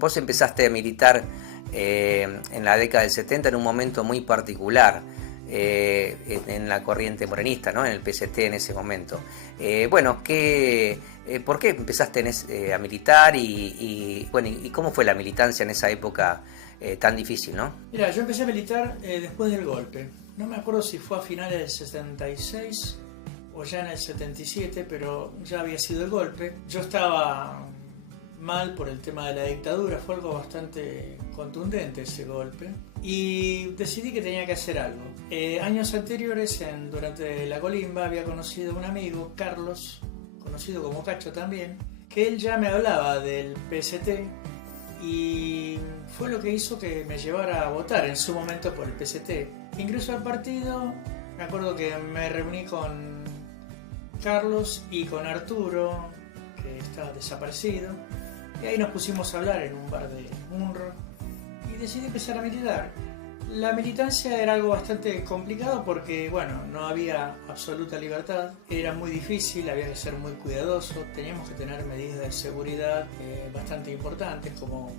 Vos empezaste a militar en la década del 70 en un momento muy particular, en la corriente morenista, ¿no? En el PST en ese momento. Bueno, ¿por qué empezaste a militar bueno, y cómo fue la militancia en esa época tan difícil, ¿no? Mira, yo empecé a militar después del golpe. No me acuerdo si fue a finales del 76 o ya en el 77, pero ya había sido el golpe. Yo estaba mal por el tema de la dictadura, fue algo bastante contundente ese golpe, y decidí que tenía que hacer algo. Años anteriores, durante la colimba, había conocido a un amigo, Carlos, conocido como Cacho también, que él ya me hablaba del PST y fue lo que hizo que me llevara a votar en su momento por el PST. Ingreso al partido, me acuerdo que me reuní con Carlos y con Arturo, que estaba desaparecido, y ahí nos pusimos a hablar en un bar de Munro y decidí empezar a militar. La militancia era algo bastante complicado porque, bueno, no había absoluta libertad, era muy difícil, había que ser muy cuidadoso, teníamos que tener medidas de seguridad bastante importantes, como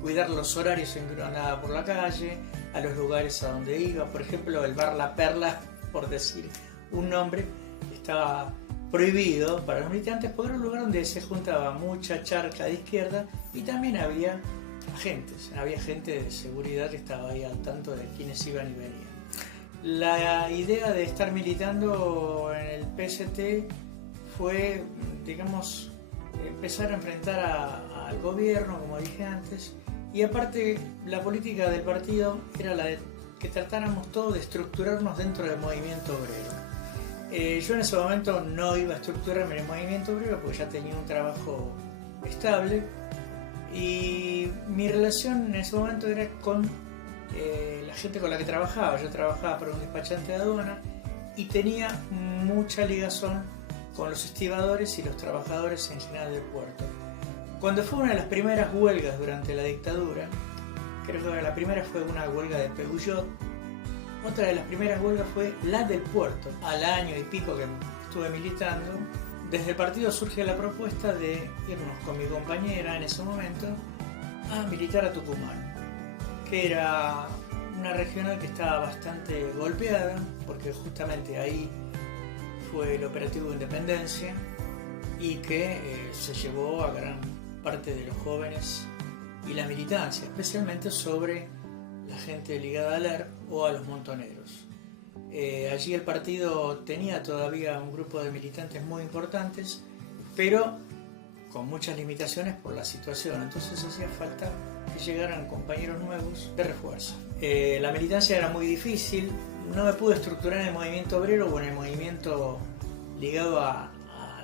cuidar los horarios en que uno andaba por la calle, a los lugares a donde iba. Por ejemplo, el bar La Perla, por decir un nombre, estaba prohibido para los militantes porque era un lugar donde se juntaba mucha charca de izquierda y también había agentes, había gente de seguridad que estaba ahí al tanto de quienes iban y venían. La idea de estar militando en el PST fue, digamos, empezar a enfrentar al gobierno, como dije antes, y aparte la política del partido era la de que tratáramos todo de estructurarnos dentro del movimiento obrero. Yo en ese momento no iba a estructurarme en el movimiento obrero porque ya tenía un trabajo estable y mi relación en ese momento era con la gente con la que trabajaba. Yo trabajaba para un despachante de aduana y tenía mucha ligazón con los estibadores y los trabajadores en general del puerto. Cuando fue una de las primeras huelgas durante la dictadura, creo que la primera fue una huelga de Peugeot, otra de las primeras huelgas fue la del puerto. Al año y pico que estuve militando, desde el partido surge la propuesta de irnos con mi compañera en ese momento a militar a Tucumán, que era una regional que estaba bastante golpeada, porque justamente ahí fue el operativo de Independencia y que se llevó a gran parte de los jóvenes y la militancia, especialmente sobre la gente ligada al ERP o a los montoneros. Allí el partido tenía todavía un grupo de militantes muy importantes, pero con muchas limitaciones por la situación, entonces hacía falta que llegaran compañeros nuevos de refuerzo. La militancia era muy difícil, no me pude estructurar en el movimiento obrero o en el movimiento ligado a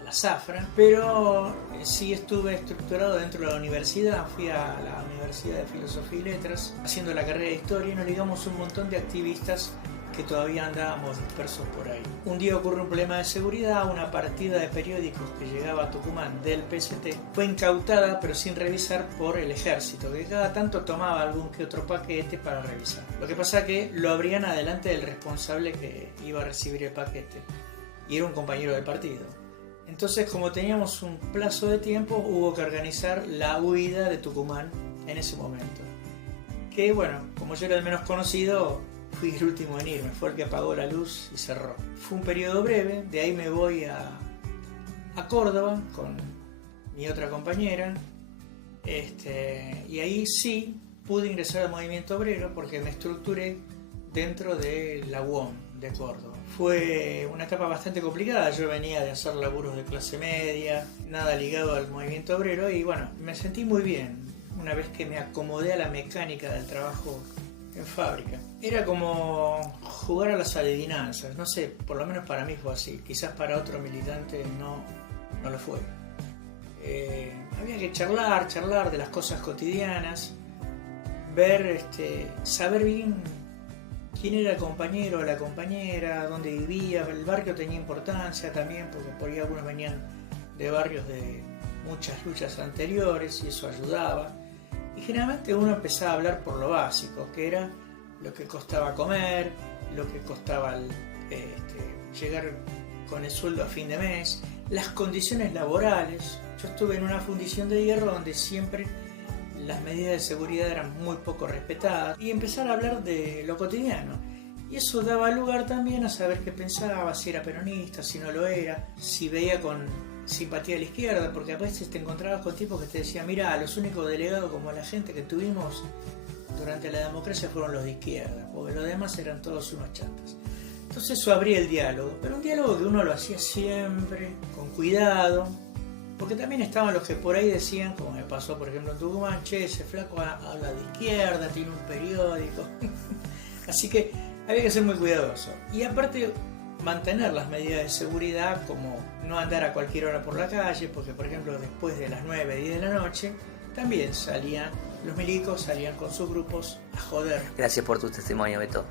la zafra, pero sí estuve estructurado dentro de la universidad. Fui a la Universidad de Filosofía y Letras haciendo la carrera de Historia y nos ligamos un montón de activistas que todavía andábamos dispersos por ahí. Un día ocurre un problema de seguridad, una partida de periódicos que llegaba a Tucumán del PST fue incautada pero sin revisar por el ejército, que cada tanto tomaba algún que otro paquete para revisar. Lo que pasa es que lo abrían adelante del responsable que iba a recibir el paquete y era un compañero del partido. Entonces, como teníamos un plazo de tiempo, hubo que organizar la huida de Tucumán en ese momento. Que bueno, como yo era el menos conocido, fui el último en irme, fue el que apagó la luz y cerró. Fue un periodo breve, de ahí me voy a Córdoba con mi otra compañera, y ahí sí pude ingresar al movimiento obrero porque me estructuré dentro de la UOM de Córdoba. Fue una etapa bastante complicada, yo venía de hacer laburos de clase media, nada ligado al movimiento obrero y bueno, me sentí muy bien una vez que me acomodé a la mecánica del trabajo en fábrica. Era como jugar a las adivinanzas, no sé, por lo menos para mí fue así, quizás para otro militante no lo fue. Había que charlar de las cosas cotidianas, ver, saber bien quién era el compañero o la compañera, dónde vivía. El barrio tenía importancia también porque por ahí algunos venían de barrios de muchas luchas anteriores y eso ayudaba. Y generalmente uno empezaba a hablar por lo básico, que era lo que costaba comer, lo que costaba llegar con el sueldo a fin de mes, las condiciones laborales. Yo estuve en una fundición de hierro donde siempre las medidas de seguridad eran muy poco respetadas y empezar a hablar de lo cotidiano. Y eso daba lugar también a saber qué pensaba, si era peronista, si no lo era, si veía con simpatía a la izquierda, porque a veces te encontrabas con tipos que te decían, mira, los únicos delegados como la gente que tuvimos durante la democracia fueron los de izquierda, porque los demás eran todos unos chatas. Entonces eso abría el diálogo, pero un diálogo que uno lo hacía siempre, con cuidado, porque también estaban los que por ahí decían, como me pasó por ejemplo en Tucumán, che, ese flaco habla de izquierda, tiene un periódico. Así que había que ser muy cuidadoso. Y aparte mantener las medidas de seguridad, como no andar a cualquier hora por la calle, porque por ejemplo después de las 9, 10 de la noche, también salían, los milicos salían con sus grupos a joder. Gracias por tu testimonio, Beto.